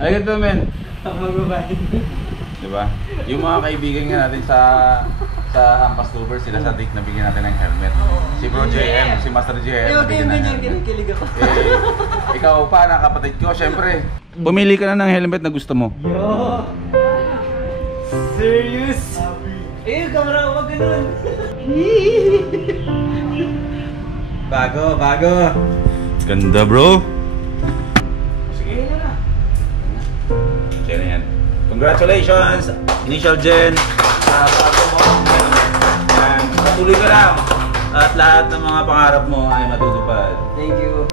Ay, ganito men. Magbabahin. Diba? Yung mga kaibigan nga natin sa Hampas Lover, sila sa Dick, nabigyan natin ng helmet. Si Bro JM, si Master JM, nabigyan ng helmet. Kinikilig ako. Ikaw pa, kapatid ko, syempre. Pumili ka na ng helmet na gusto mo. Yo! Serious? Kamera, wag ganun. Bago. Ganda bro. Sige na. Sige na yan. Congratulations! Initial Gen! Bago mo. Yan. Patuloy ka lang. At lahat ng mga pangarap mo ay matutupad. Thank you.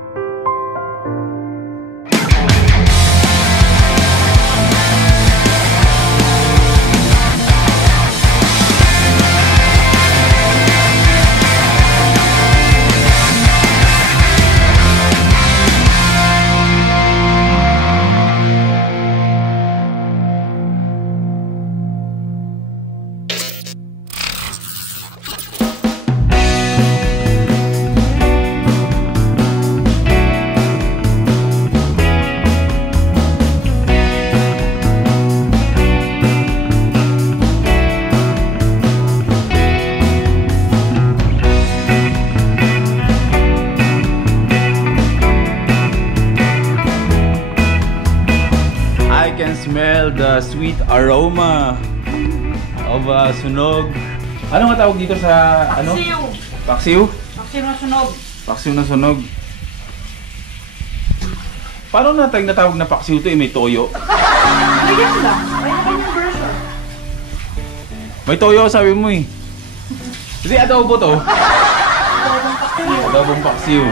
Smell the sweet aroma of sunog. Ano nga tawag dito sa ano? Paksiw. Paksiw? Paksiw na sunog. Paksiw na sunog. Paano natin natawag na paksiw to may toyo? Bigyan lang. May kanyang version. May toyo sabi mo eh. Hindi adobo to. Adobong paksiw. Adobong paksiw.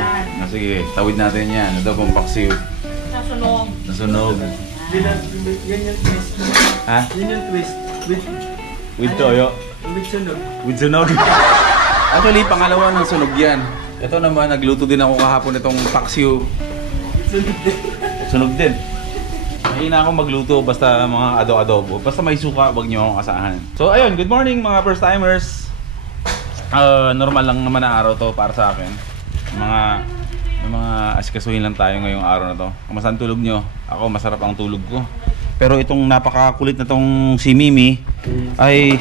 Sige, tawid natin yan. Adobong paksiw. Sa sunog. Nasunog. Yan yung twist. Ha? Yan yung twist. With toyo? With sunog. With sunog? Actually, pangalawa ng sunog yan. Ito naman, nagluto din ako kahapon itong paksiw. Sunog din. Sunog din. Mahina akong magluto basta mga adobo. Basta may suka, wag niyo akong asahan. So ayun, good morning mga first timers. Normal lang naman na araw to para sa akin. May mga asikasuhin lang tayo ngayong araw na to. Kamusta ang tulog nyo? Ako, masarap ang tulog ko. Pero itong napakakulit na tong si Mimi ay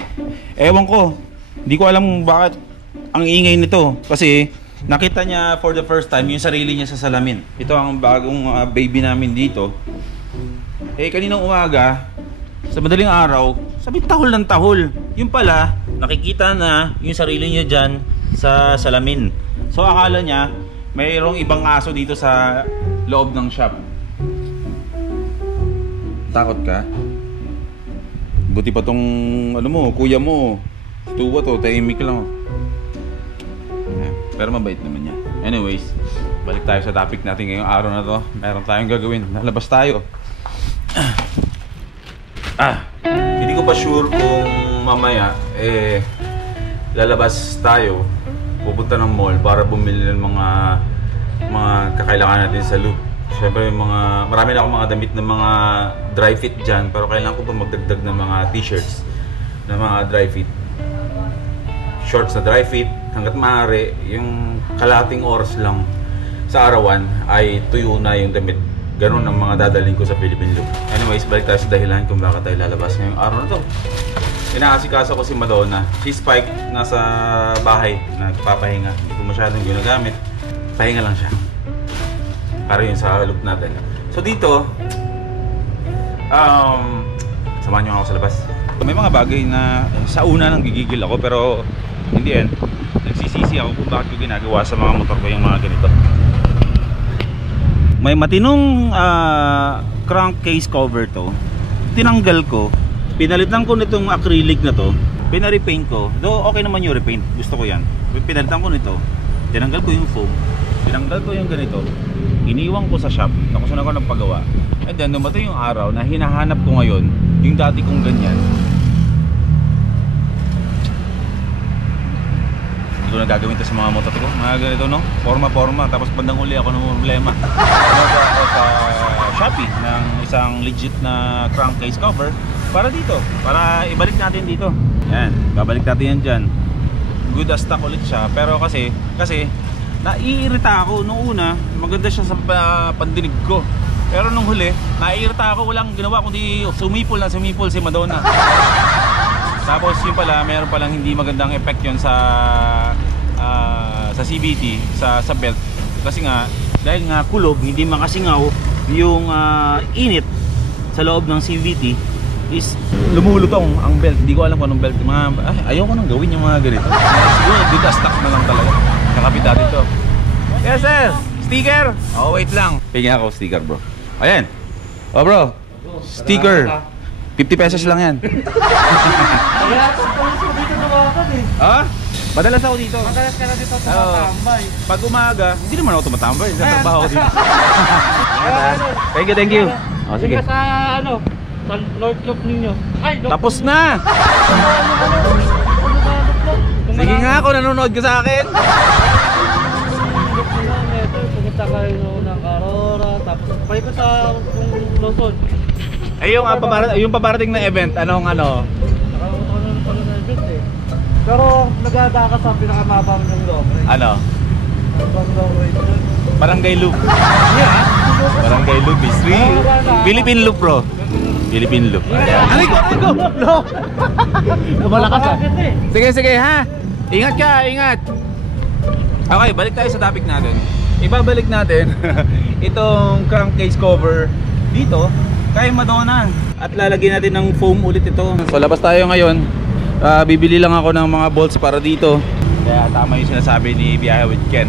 ewan ko. Hindi ko alam bakit ang ingay nito. Kasi nakita niya for the first time yung sarili niya sa salamin. Ito ang bagong baby namin dito. Kaninang umaga, sa madaling araw, sabi tahol ng tahol. Yung pala, nakikita na yung sarili niya dyan sa salamin. So akala niya mayroong ibang aso dito sa loob ng shop. Takot ka? Buti pa tong ano mo, kuya mo. Tuwa to, tahimik lang. Pero mabait naman niya. Anyways, balik tayo sa topic natin ngayong araw na to. Meron tayong gagawin. Lalabas tayo. Hindi ko pa sure kung mamaya lalabas tayo. Pupunta ng mall para bumili ng mga kakailangan natin sa loop. Siyempre marami na akong mga damit ng mga dry fit dyan, pero kailangan ko pa magdagdag ng mga t-shirts na mga dry fit. Shorts na dry fit, hanggat maaari, yung kalating oras lang sa arawan ay tuyo na yung damit. Ganun ang mga dadalhin ko sa Philippine Loop. Anyways, balik tayo sa dahilan kung bakit tayo lalabas ngayong araw na to. Inaasikaso ko si Madonna. Si Spike nasa bahay, nagpapahinga. Hindi ko masyadong ginagamit. Pahinga lang siya. Para yun sa loop natin. So dito, samahan nyo ako sa labas. May mga bagay na sa una nang gigigil ako, pero in the end, nagsisisi ako kung bakit ko ginagawa sa mga motor ko yung mga ganito. May matinong crankcase cover to. Tinanggal ko. Pinalitan ko nitong acrylic na to. Pina-repaint ko. Though okay naman yung repaint. Gusto ko yan. Pinalitan ko nito. Tinanggal ko yung foam. Tinanggal ko yung ganito. Iniwan ko sa shop. Tapos na ako ng paggawa. And then dumating yung araw na hinahanap ko ngayon yung dati kong ganyan. Hindi ko na gagawin ito sa mga motor ko. Mga ganito no. Forma. Tapos bandang uli ako ng problema. Nagawa ako sa Shopee ng isang legit na crankcase cover. Para dito, para ibalik natin dito. Yan, babalik natin yan dyan. Good as stock ulit siya. Pero kasi naiirita ako nung una. Maganda siya sa pandinig ko. Pero nung huli, naiirita ako, walang ginawa kundi sumipol si Madonna. Tapos yun pala, meron palang hindi magandang effect yun sa CVT, sa belt. Kasi nga, dahil nga kulob, hindi makasingaw yung init sa loob ng CVT is lumulutong ang belt. Hindi ko alam kung anong belt. Ayoko nang gawin yung mga ganito. Siguro stock na lang talaga. Kakapit natin to. Yes sir! Sticker! Oh wait lang. Pingin ako sticker bro. Ayan. Oh bro. Sticker. 50 pesos lang yan. Kaya tapos ko dito nawakan eh. Ha? Madalas ako dito. Madalas ka na dito tumatambay. Pag umaga, hindi naman ako tumatambay. Nagtrabaho ako dito. Thank you. Oh, sige. Sa ano? Sa North Loop ninyo. Ay, Tapos na! Sige nga ako, nanonood ka sa akin. Pumunta kayo ng Aurora, tapos paikot sa Luzon. Ay, yung paparating na event, anong ano? Nakauto ko na pala na event eh. Pero nagada ka sa pinakamabang ng loob. Ano? Abang loob eh. Barangay Loop. Yeah. Barangay Loop is real. Philippine Loop bro. Philippine Loop. Aray ko! Look! Lumalakas ah. Sige ha. Ingat ka, ingat. Okay, balik tayo sa topic natin. Ibabalik natin itong crankcase cover dito kay Madonna. At lalagyan natin ng foam ulit ito. So labas tayo ngayon. Bibili lang ako ng mga bolts para dito. Kaya tama yung sinasabi ni Biyahe with Ken.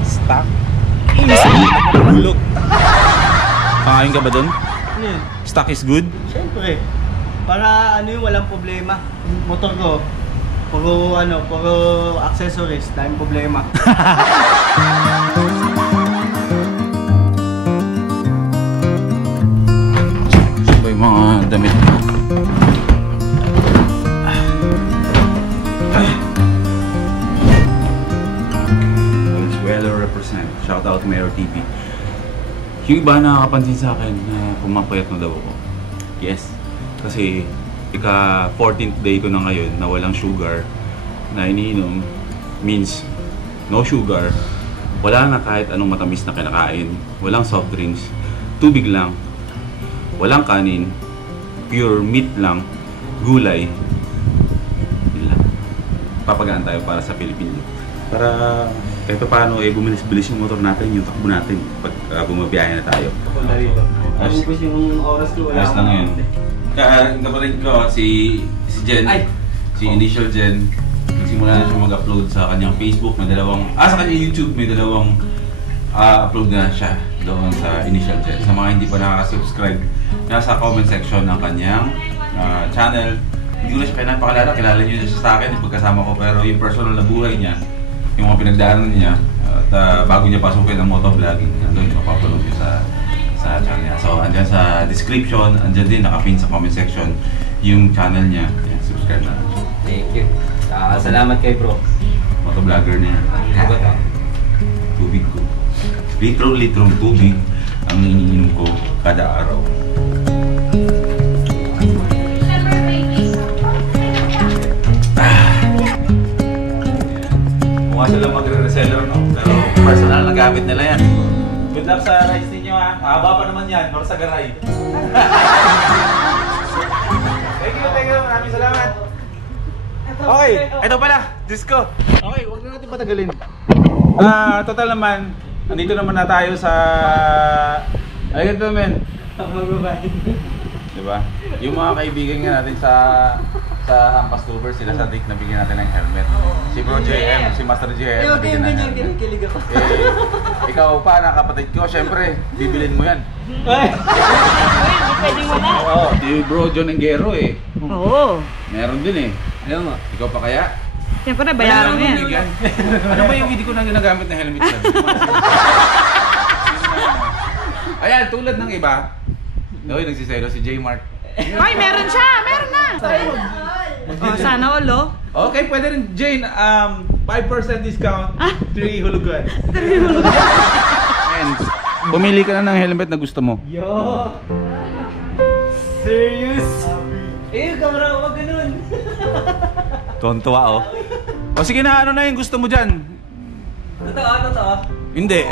Stock is look. Pangayon ka ba dun? Stock is good? Siyempre. Para ano yung walang problema. Motor ko, puro accessories, daming problema. Sabay mga damit ko. Venezuela represent. Shout out to Mayor TV. Yung iba nakakapansin sa akin na pumapayat na daw ako. Yes. Kasi ika 14th day ko na ngayon na walang sugar na iniinom means no sugar. Wala na kahit anong matamis na kinakain. Walang soft drinks. Tubig lang. Walang kanin. Pure meat lang. Gulay. Yun lang. Papagaan tayo para sa Pilipino. Para kahit paano bumilis-bilis yung motor natin, yung takbo natin pag bumabiyahe na tayo. Ubus yung oras ko, wala Ayos lang yun. Kaparin ko si Jen, si Initial Jen. Nagsimula na siya mag-upload sa kanyang Facebook, may dalawang, sa kanyang YouTube may dalawang upload na siya doon sa Initial Jen. Sa mga hindi pa nakaka-subscribe, nasa comment section ng kanyang channel. Hindi ko na siya pinapakalala, kilala niyo siya sa akin, yung pagkasama ko, pero yung personal na buhay niya, yung mga pinagdaanan niya, at bago niya pasukin ang motovlogging, nandun mapapanood niya sa channel niya. So, andyan sa description, andyan din, nakapin sa comment section yung channel niya. Yan, subscribe na. Thank you. Salamat kay bro. Motovlogger niya. Tubig ko. Litrong tubig ang iniinom ko kada araw. Mukha sila magre-reseller, no? Pero personal na gamit nila yan. Good luck sa rides ninyo ha. Haba pa naman yan, or sa garay. Thank you. Maraming salamat. Okay, ito pala, disco. Okay, huwag na natin patagalin. Total naman, andito naman na tayo sa... Ay, ganito men. Diba? Yung mga kaibigan nga natin sa Hampas Lover, sila sa Dick, nabigyan natin ng helmet. Si Bro JM, si Master JM, nabigyan ng helmet. Kinikilig ako. Ikaw pa, kapatid ko, syempre, bibilin mo yan. Pwedeng wala. Oo, si Bro John Engero Oo. meron din Ayaw mo. Ikaw pa kaya? Siyempre, bayaran mo yan. Ano ba yung hindi ko na ginagamit na helmet sa Ayan, tulad ng iba. Nagsiselo si J Mark. Ay, meron siya! Meron na! Sana all, oh. Okay, pwede rin Jane, 5% discount, 3 hulugan. And pumili ka na ng helmet na gusto mo. Yo! Serious? Kamera, wag ganun. Tontuwa oh. O sige na, ano na yung gusto mo dyan? Totoo. Hindi.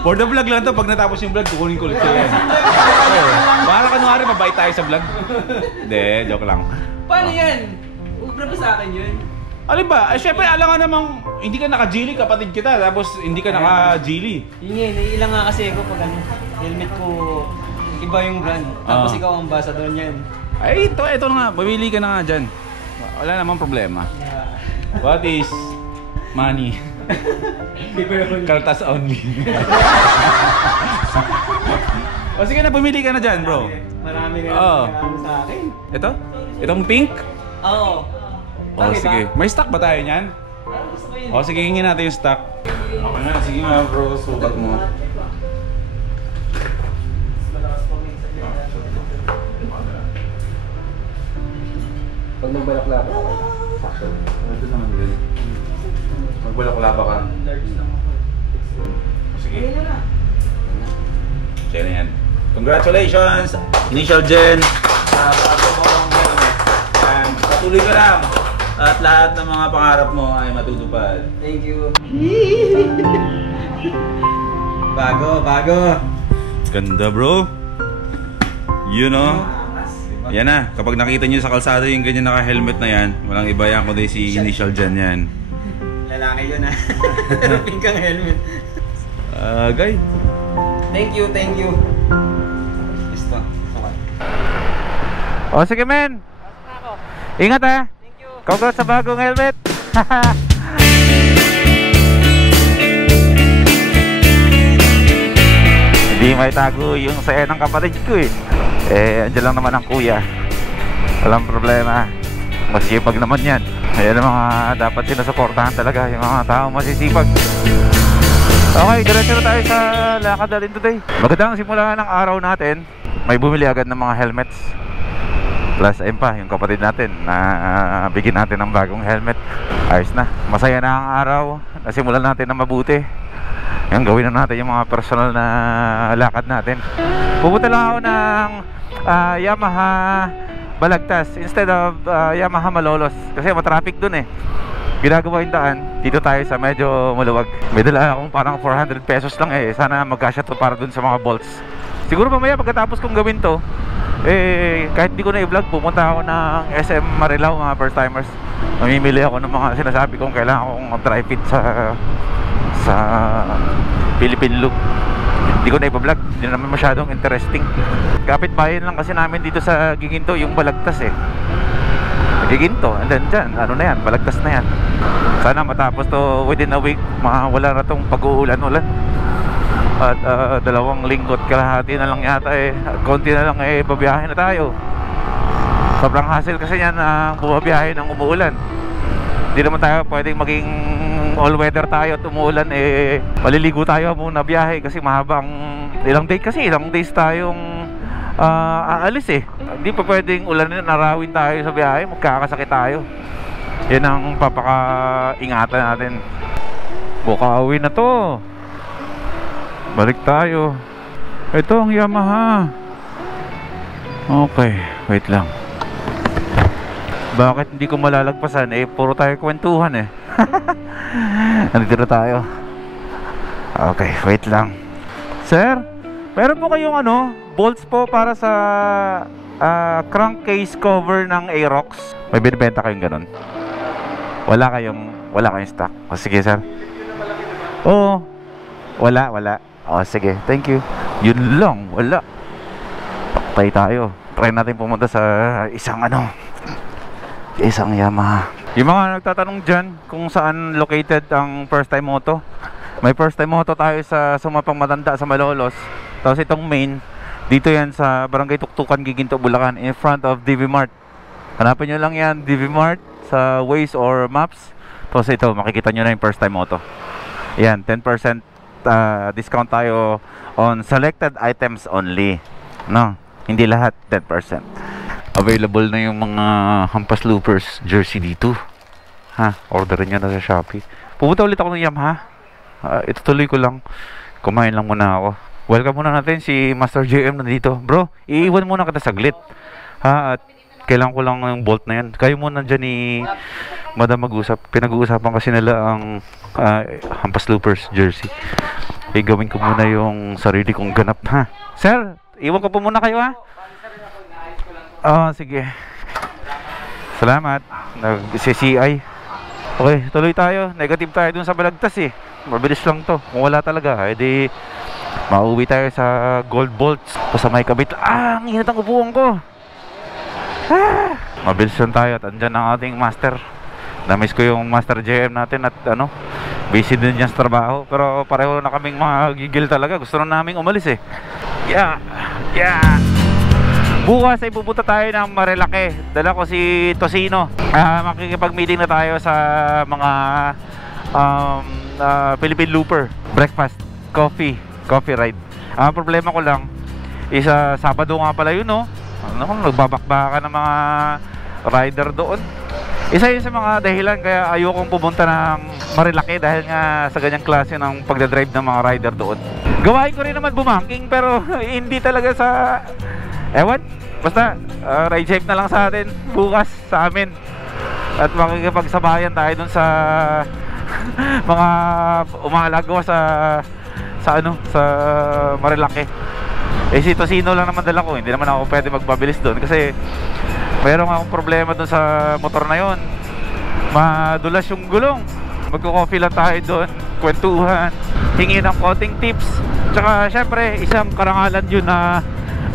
For the vlog lang to. Pag natapos yung vlog, kukunin ko ulit sila yan. Para kanwari, mabait tayo sa vlog. Hindi, joke lang. Paano yan? Ubra ba sa akin yun? Alin ba? Siyempre, alam nga namang hindi ka naka-Geely, kapatid kita. Tapos hindi ka naka-Geely. Yun nga, naiilang nga kasi ako pag ano, helmet ko, iba yung brand. Tapos ikaw ang ambassador niyan. Ay, ito na nga. Mamili ka na nga dyan. Wala namang problema. What is money? Kaltas only. O sige na, pumili ka na dyan, bro. Marami nga ano sa akin. Ito? Itong pink? Oo. O sige. May stock ba tayo niyan? Parang gusto ko yun. O sige, hingin natin yung stock. Okay na, sige nga bro, sukat mo. Pag nagbalaklaba ka, sakto. Ito naman din. Magbalaklaba ka. Sige. Sige na yan. Congratulations! Initial Gen! Bago mo ang helmet. Patuloy ka lang. At lahat ng mga pangarap mo ay matutupad. Thank you. Bago. Ganda bro. You know? Yan na. Kapag nakita nyo sa kalsada yung ganyan naka-helmet na yan, walang iba yan kundi si Initial Gen yan. Lalaki yun ha. Pink ang helmet. Guy. Thank you. Gusto. Okay. O sige men. Ingat ha. Thank you. Congrats sa bagong helmet. Hindi may tago yung saya ng kapatid ko eh. Andyan lang naman ang kuya. Walang problema. Masisipag naman yan. Ayan ang mga dapat sinusuportahan talaga. Yung mga tao masisipag. Okay, diretso na tayo sa lakad natin today. Magandang simula ng araw natin. May bumili agad ng mga helmets. Plus ayun pa, yung kapatid natin na bigyan natin ng bagong helmet. Ayos na, masaya na ang araw. Nasimulan natin na mabuti. Yung gawin na natin yung mga personal na lakad natin. Pupunta lang ako ng Yamaha Balagtas instead of Yamaha Malolos. Kasi matraffic dun eh. Ginagawa yung daan, dito tayo sa medyo maluwag. May dala akong parang 400 pesos lang eh. Sana magkasya to para dun sa mga bolts. Siguro mamaya pagkatapos kong gawin to, kahit di ko na i-vlog, pupunta ako ng SM Marilao, mga first timers. Mamimili ako ng mga sinasabi kong kailangan kong dry fit sa Philippine look. Hindi ko na i-vlog, hindi naman masyadong interesting. Kapit bayan lang kasi namin dito sa Giginto, yung Balagtas eh. Giginto, and then dyan, ano na yan, Balagtas na yan. Sana matapos to within a week, wala na tong pag-uulan-ulan. At 2 linggo at kalahati na lang yata eh. At konti na lang eh, babiyahe na tayo. Sobrang hassle kasi yan bumabiyahe ng umuulan. Hindi naman tayo pwedeng maging all weather tayo at umuulan eh. Maliligo tayo muna biyahe kasi mahabang ilang days tayong aalis eh. Hindi pa pwedeng ulanin, narawin tayo sa biyahe, magkakasakit tayo. Yan ang papaka-ingatan natin. Bukawi na to. Balik tayo. Ito ang Yamaha. Okay, wait lang. Bakit hindi ko malalagpasan? Puro tayo kwentuhan eh. Nandito na tayo. Okay, wait lang. Sir, meron po kayong bolts po para sa crankcase cover ng Aerox? May binibenta kayong ganun? Wala kayong stock? O sige sir. Oo. Wala. O sige, thank you. Yun lang, wala. Tayo tayo. Try natin pumunta sa isang Yamaha. Yung mga nagtatanong dyan kung saan located ang First Time Moto, may First Time Moto tayo sa Sumapang Matanda sa Malolos. Tapos itong main, dito yan sa Barangay Tuktukan, Giginto, Bulacan, in front of DV Mart. Hanapin nyo lang yan, DV Mart sa Waze or Maps. Tapos ito, makikita nyo na yung First Time Moto. Yan, 10% discount tayo on selected items only, no, hindi lahat, 10%. Available na yung mga Hampas Loopers jersey dito. Orderin nyo na sa Shopee. Pupunta ulit ako ng Yamaha. Itutuloy ko lang. Kumain lang muna ako. Welcome muna natin si Master JM nandito. Bro, iiwan muna kita saglit. At kailangan ko lang yung bolt na yan. Kayo muna dyan madam mag-usap. Pinag-uusapan kasi nila ang Hampas Loopers jersey. Gawin ko muna yung sarili kong ganap, ha? Sir, iwan ko po muna kayo, ha? Sige. Salamat. Nag-CCI. Okay, tuloy tayo. Negative tayo dun sa Balagtas, eh. Mabilis lang to. Kung wala talaga, edi mauwi tayo sa Gold Bolts. Basta may kabit. Ang init ang upuan ko. Mabilis lang tayo at andyan ang ating master. Namiss ko yung master JM natin at busy din dyan sa trabaho. Pero pareho na kaming mga gigil talaga. Gusto na naming umalis, eh. Yeah. Bukas ay pupunta tayo ng Marilake. Dala ko si Tosino. Makikipag-meeting na tayo sa mga Philippine Looper. Breakfast, coffee ride. Ang problema ko lang isa Sabado nga pala yun, no? Nagbabakbaka ng mga rider doon. Isa yun sa mga dahilan kaya ayokong pumunta ng Marilake dahil nga sa ganyang klase ng pagdadrive ng mga rider doon. Gawain ko rin naman bumangking pero hindi talaga sa ewan. Basta ride safe na lang sa atin bukas sa amin. At makikipagsabayan tayo dun sa mga umalagawa sa Marilake. Si Tosino lang naman dala ko. Hindi naman ako pwede magpabilis doon kasi mayroon akong problema doon sa motor na yon. Madulas yung gulong. Magko-coffee lang tayo doon, kwentuhan, hingi ng konting tips. Tsaka syempre isang karangalan yun na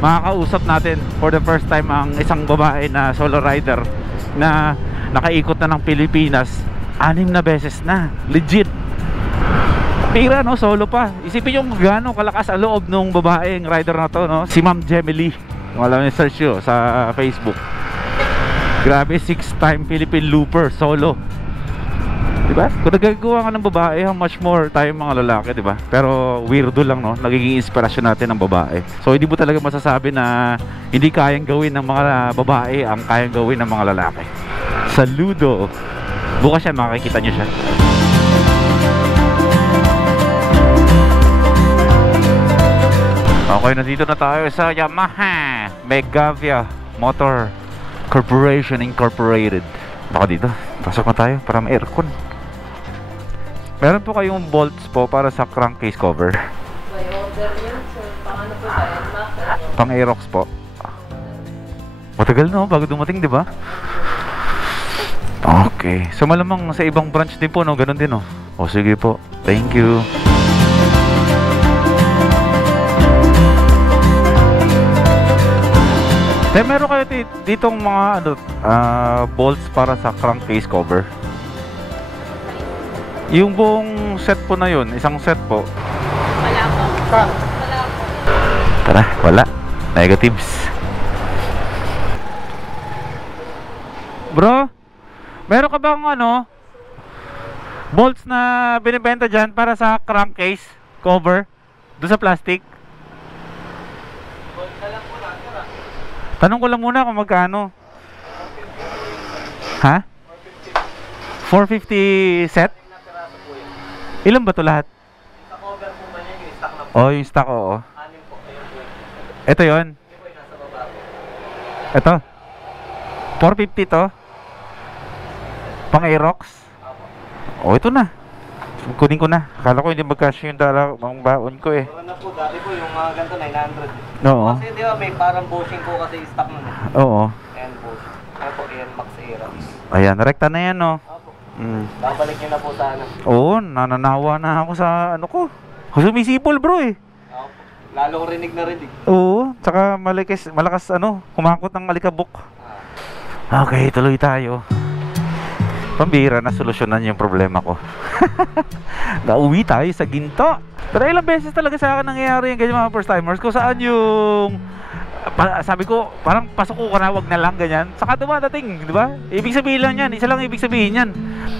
makakausap natin for the first time ang isang babae na solo rider na nakaikot na ng Pilipinas 6 na beses na. Legit. Pira, no? Solo pa. Isipin yung gaano kalakas ang loob nung babaeng rider na to, no? Si Ma'am Gemily. Kung alam niyo, search nyo sa Facebook. Grabe, 6-time Philippine Looper, solo. Diba? Kung nagagawa nga ng babae, how much more tayong mga lalaki, diba? Pero weirdo lang, no? Nagiging inspirasyon natin ng babae. So hindi mo talaga masasabi na hindi kayang gawin ng mga babae ang kayang gawin ng mga lalaki. Saludo. Bukas yan, makikita nyo siya. Okay, nandito na tayo sa Yamaha Megavia Motor Corporation Incorporated. Baka dito, pasok na tayo para may aircon. Meron po kayong bolts po para sa crankcase cover. May order yan, sir. Paano po tayo? Pang Aerox po. Matagal, no? Bago dumating, di ba? Okay. So malamang sa ibang branch din po, no? Ganon din, no? O sige po. Thank you. Meron kayo ditong mga bolts para sa crankcase cover. Yung buong set po na yun, isang set po. Wala po. Wala po. Tara, wala. Negatives. Bro, meron ka bang bolts na binibenta dyan para sa crankcase cover? Doon sa plastic? Tanong ko lang muna kung magkano. Ha? 450 set? Ilan ba to lahat? Sa cover po ba niya yung stock na po? Oh, yung stock, oo. Anim po, ayun po. Ito yun. Hindi po yung nasa baba po. Ito. 450 to. Pang Aerox. Oh, ito na. Kunin ko na. Akala ko hindi mag-cash yung ang baon ko, eh. Meron na po, dati po yung mga ganito 900. Oo. Kasi di ba may parang bushing po kasi stock nun eh. Oo. Ayan po. Ayan po, ayan Max Aerox. Ayan, rekta na yan, no. Opo. Mm. Babalik nyo na po sana. Oo, nananawa na ako sa ko. Sumisipol, bro, eh. Opo. Lalong rinig na rinig. Oo, tsaka malakas kumakot ng alikabok. Okay, tuloy tayo. Pambira na solusyonan yung problema ko. Nauwi tayo sa ginto. Pero ilang beses talaga sa akin nangyayari yung ganyan mga first timers. Kung saan yung sabi ko, parang pasok ko na, wag na lang ganyan. Saka dumadating, di ba? Ibig sabihin lang yan, isa lang ibig sabihin yan.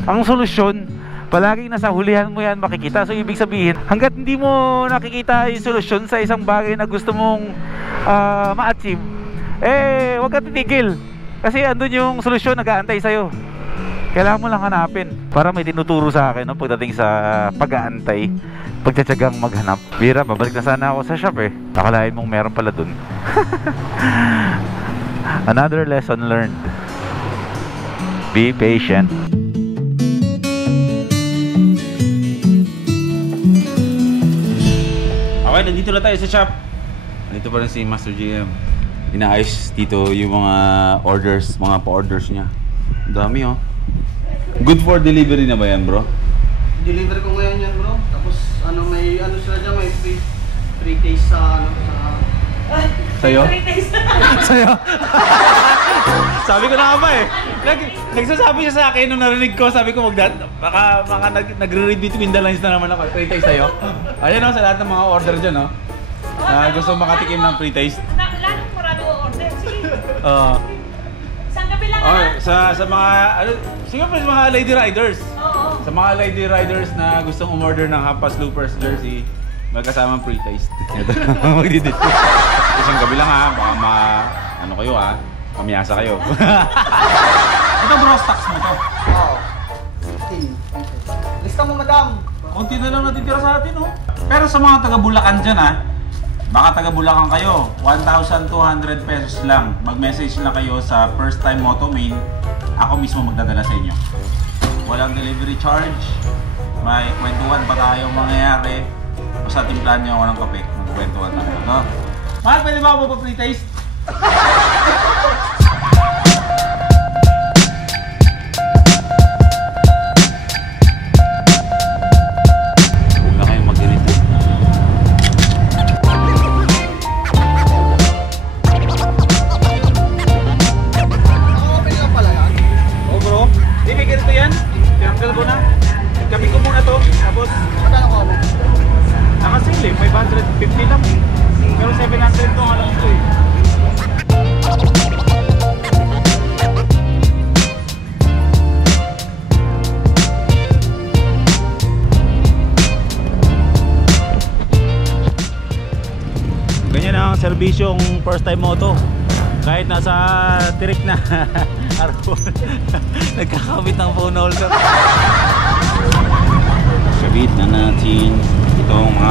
Ang solusyon, palaging nasa hulihan mo yan makikita. So ibig sabihin, hanggat hindi mo nakikita yung solusyon sa isang bagay na gusto mong ma-achieve, wag ka titigil. Kasi andun yung solusyon, nag-aantay sa'yo. Kailangan mo lang hanapin para may tinuturo sa akin pagdating sa pag-aantay, pagtsatsagang maghanap. Bira, babalik na sana ako sa shop, eh. Nakalain mong meron pala dun. Another lesson learned. Be patient. Okay, nandito na tayo sa shop. Nandito pa rin si Master GM. Inaayos dito yung mga orders, mga pa-orders niya. Ang dami oh. Good for delivery na ba yan, bro? Deliver ko ngayon yan, bro. Tapos may sila dyan, may free taste sa Sa'yo? Sa'yo? Sabi ko na nga ba eh. Nagsasabi siya sa akin nung narinig ko, sabi ko baka nagre-read between the lines na naman ako. Free taste sa'yo? Ayan o, sa lahat ng mga order dyan o. Gusto makatikim ng free taste. Lalong marami ko order. Sige. Isang gabi lang Sa mga, sige pa sa mga lady riders. Oo. Sa mga lady riders na gustong umorder ng Hampas Loopers jersey, magkasamang free taste. Magdidit. Isang gabi lang ha, baka kayo ha, pamiyasa kayo. Ito bro, stocks mo to. Oo. Lista mo, madam. Konti na lang natitira sa atin oh. Pero sa mga taga Bulacan dyan ha, baka taga Bulacan kayo, 1,200 pesos lang. Mag-message lang kayo sa First Time Motomain. Ako mismo magdadala sa inyo. Walang delivery charge. May kwentuhan pa tayong mangyayari. Basta timplahan nyo ako ng kape. Magkwentuhan tayo. No? Mahal, pwede ba ako pa-free taste? Huwag na kayong mag-ganito. Open lang pala yan. Oh bro, di may ganito yan. Tinanggal ko na. Gabi ko muna to. Tapos, Magkano ko mo? nakasale eh. 550 lang. Pero 700 to alam ko eh. Ganyan ang serbisyong first time moto. Kahit nasa tirik na araw, nagkakabit ng phone holder. Sabit na natin itong mga